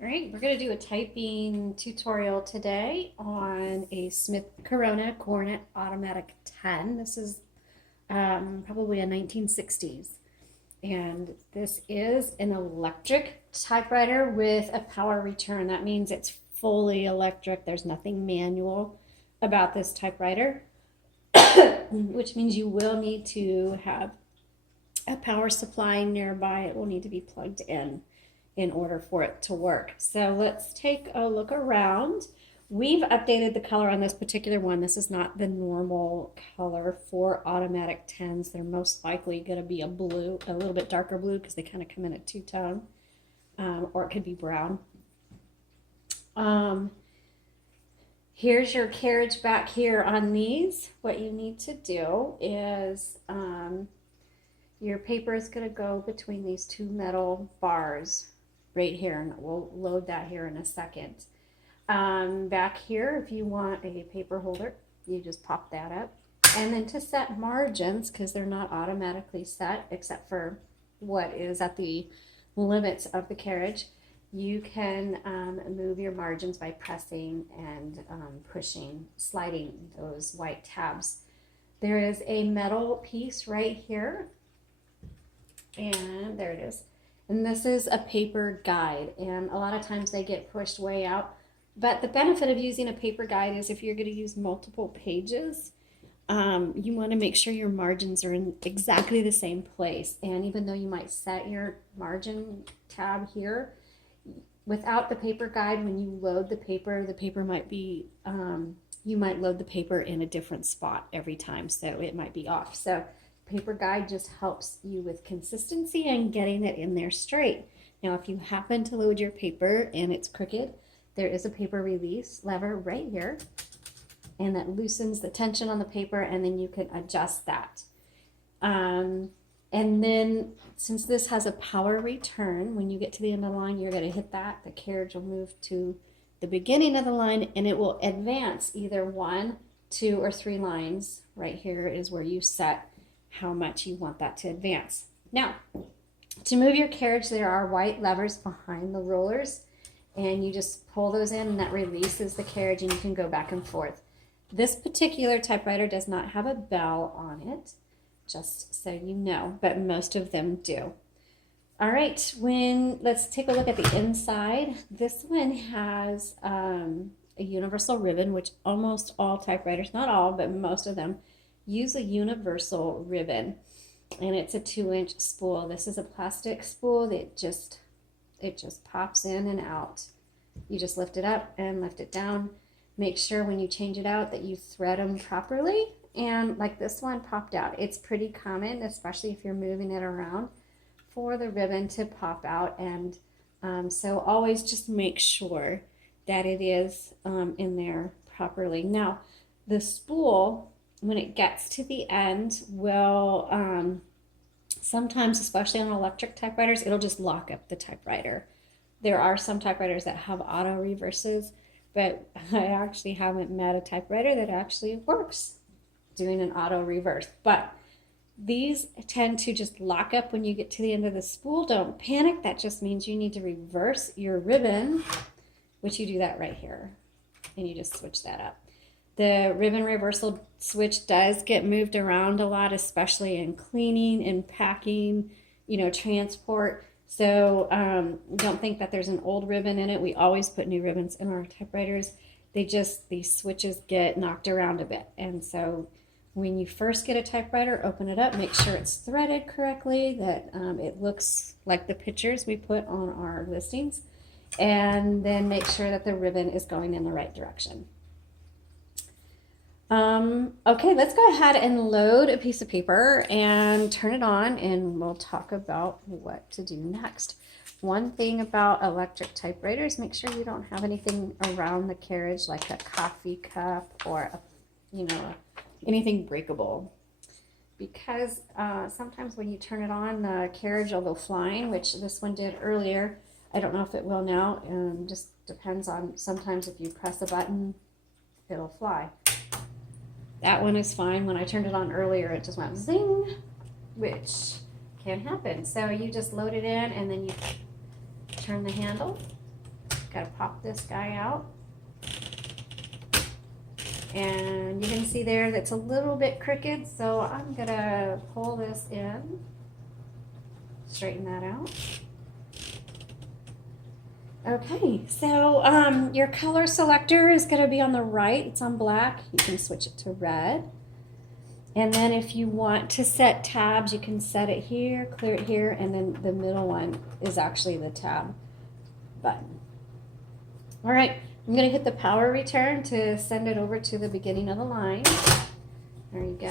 All right, we're going to do a typing tutorial today on a Smith Corona Cornet Automatic 10. This is probably a 1960s. And this is an electric typewriter with a power return. That means it's fully electric. There's nothing manual about this typewriter, which means you will need to have a power supply nearby. It will need to be plugged in order for it to work. So let's take a look around. We've updated the color on this particular one. This is not the normal color for automatic 10s. They're most likely going to be a blue, a little bit darker blue, because they kind of come in a two-tone, or it could be brown. Here's your carriage back here on these. What you need to do is your paper is going to go between these two metal bars right here, and we'll load that here in a second. Back here, if you want a paper holder, you just pop that up. And then to set margins, because they're not automatically set except for what is at the limits of the carriage, you can move your margins by pressing and pushing, sliding those white tabs. There is a metal piece right here, and there it is. And this is a paper guide, and a lot of times they get pushed way out. But the benefit of using a paper guide is if you're going to use multiple pages, you want to make sure your margins are in exactly the same place. And even though you might set your margin tab here, without the paper guide, when you load the paper might be, you might load the paper in a different spot every time, so it might be off. So paper guide just helps you with consistency and getting it in there straight. Now, if you happen to load your paper and it's crooked, there is a paper release lever right here, and that loosens the tension on the paper, and then you can adjust that. And then since this has a power return, when you get to the end of the line, you're going to hit that. The carriage will move to the beginning of the line, and it will advance either 1, 2, or 3 lines. Right here is where you set how much you want that to advance. Now, to move your carriage, there are white levers behind the rollers, and you just pull those in, and that releases the carriage, and you can go back and forth. This particular typewriter does not have a bell on it, just so you know, but most of them do. All right, let's take a look at the inside. This one has a universal ribbon, which almost all typewriters, not all, but most of them, use a universal ribbon, and it's a 2-inch spool. This is a plastic spool that just pops in and out. You just lift it up and lift it down. Make sure when you change it out that you thread them properly. And like this one popped out. It's pretty common, especially if you're moving it around, for the ribbon to pop out. And so always just make sure that it is in there properly. Now, the spool, when it gets to the end, will sometimes, especially on electric typewriters, it'll just lock up the typewriter. There are some typewriters that have auto reverses, but I actually haven't met a typewriter that actually works doing an auto reverse. But these tend to just lock up when you get to the end of the spool. Don't panic. That just means you need to reverse your ribbon, which you do that right here, and you just switch that up. The ribbon reversal switch does get moved around a lot, especially in cleaning and packing, transport. So don't think that there's an old ribbon in it. We always put new ribbons in our typewriters. These switches get knocked around a bit. And so when you first get a typewriter, open it up, make sure it's threaded correctly, that it looks like the pictures we put on our listings, and then make sure that the ribbon is going in the right direction. Okay, let's go ahead and load a piece of paper and turn it on, and we'll talk about what to do next. One thing about electric typewriters, make sure you don't have anything around the carriage like a coffee cup or anything breakable, because sometimes when you turn it on, the carriage will go flying, which this one did earlier. I don't know if it will now, just depends on, sometimes if you press a button, it'll fly. That one is fine. When I turned it on earlier, it just went zing, which can happen. So you just load it in, and then you turn the handle, Got to pop this guy out. And you can see there that's a little bit crooked, so I'm going to pull this in, straighten that out. Okay, so your color selector is going to be on the right. It's on black. You can switch it to red. And then if you want to set tabs, you can set it here, clear it here, and then the middle one is actually the tab button. All right, I'm going to hit the power return to send it over to the beginning of the line. There you go.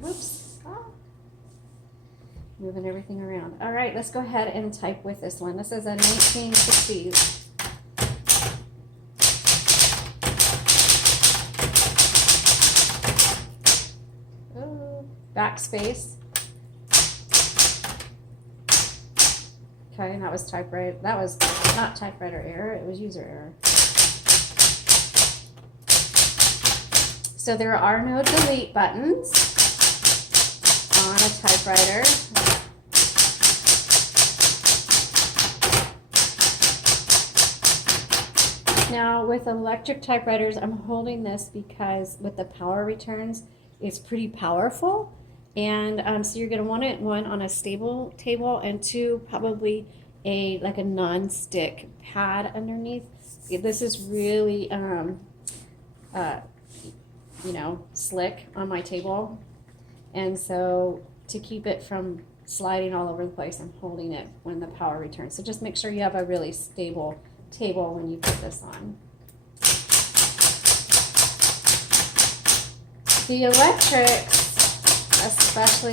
Whoops. Oh. Moving everything around. All right, let's go ahead and type with this one. This is a 1960s. Backspace. Okay, and that was typewriter. That was not typewriter error, it was user error. So there are no delete buttons on a typewriter. Now with electric typewriters, I'm holding this because with the power returns, it's pretty powerful. And so you're going to want it, one, on a stable table, and two, probably like a non-stick pad underneath. This is really, slick on my table. And so to keep it from sliding all over the place, I'm holding it when the power returns. So just make sure you have a really stable table when you put this on. The electrics, especially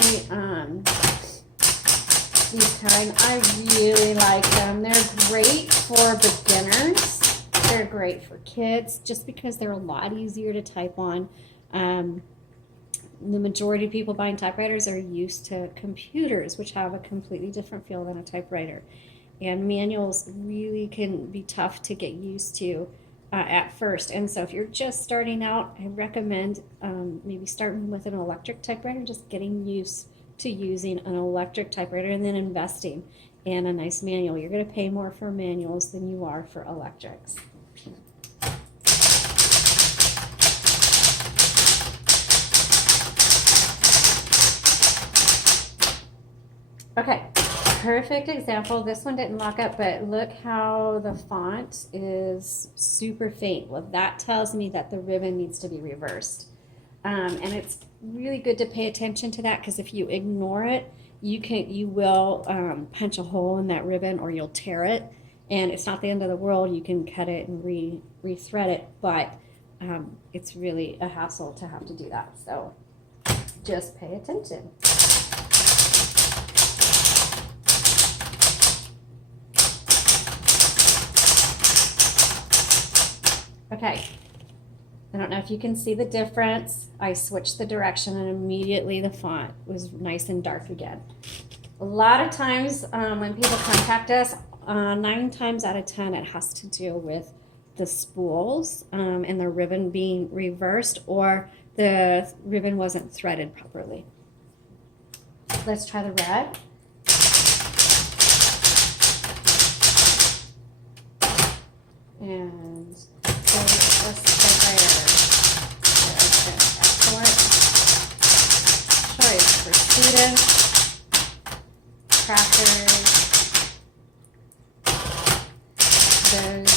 these kind, I really like them. They're great for beginners. They're great for kids just because they're a lot easier to type on. The majority of people buying typewriters are used to computers, which have a completely different feel than a typewriter. And manuals really can be tough to get used to at first. And so if you're just starting out, I recommend maybe starting with an electric typewriter, just getting used to using an electric typewriter and then investing in a nice manual. You're going to pay more for manuals than you are for electrics. Okay, perfect example. This one didn't lock up, but look how the font is super faint. Well, that tells me that the ribbon needs to be reversed. And it's really good to pay attention to that, because if you ignore it, you will punch a hole in that ribbon, or you'll tear it. And it's not the end of the world. You can cut it and re-thread it, but it's really a hassle to have to do that. So just pay attention. Okay, I don't know if you can see the difference. I switched the direction and immediately the font was nice and dark again. A lot of times when people contact us, 9 times out of 10 it has to do with the spools and the ribbon being reversed, or the ribbon wasn't threaded properly. Let's try the red. And so this typewriter is an excellent choice for students, crafters, those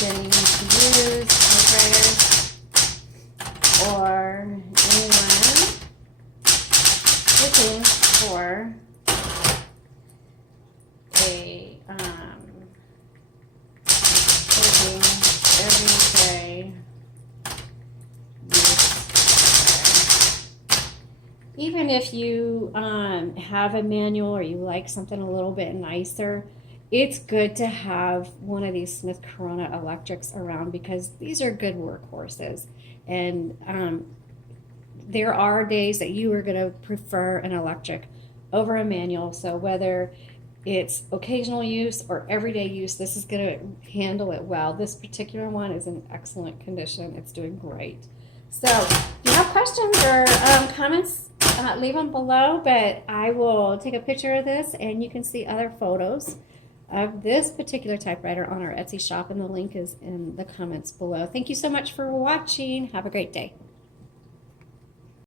beginning to use typewriters, or anyone looking for a everyday use. Even if you have a manual, or you like something a little bit nicer, it's good to have one of these Smith Corona electrics around, because these are good workhorses. And there are days that you are going to prefer an electric over a manual. So whether it's occasional use or everyday use, this is going to handle it well. This particular one is in excellent condition. It's doing great. So if you have questions or comments, leave them below, but I will take a picture of this and you can see other photos of this particular typewriter on our Etsy shop, and the link is in the comments below. Thank you so much for watching. Have a great day.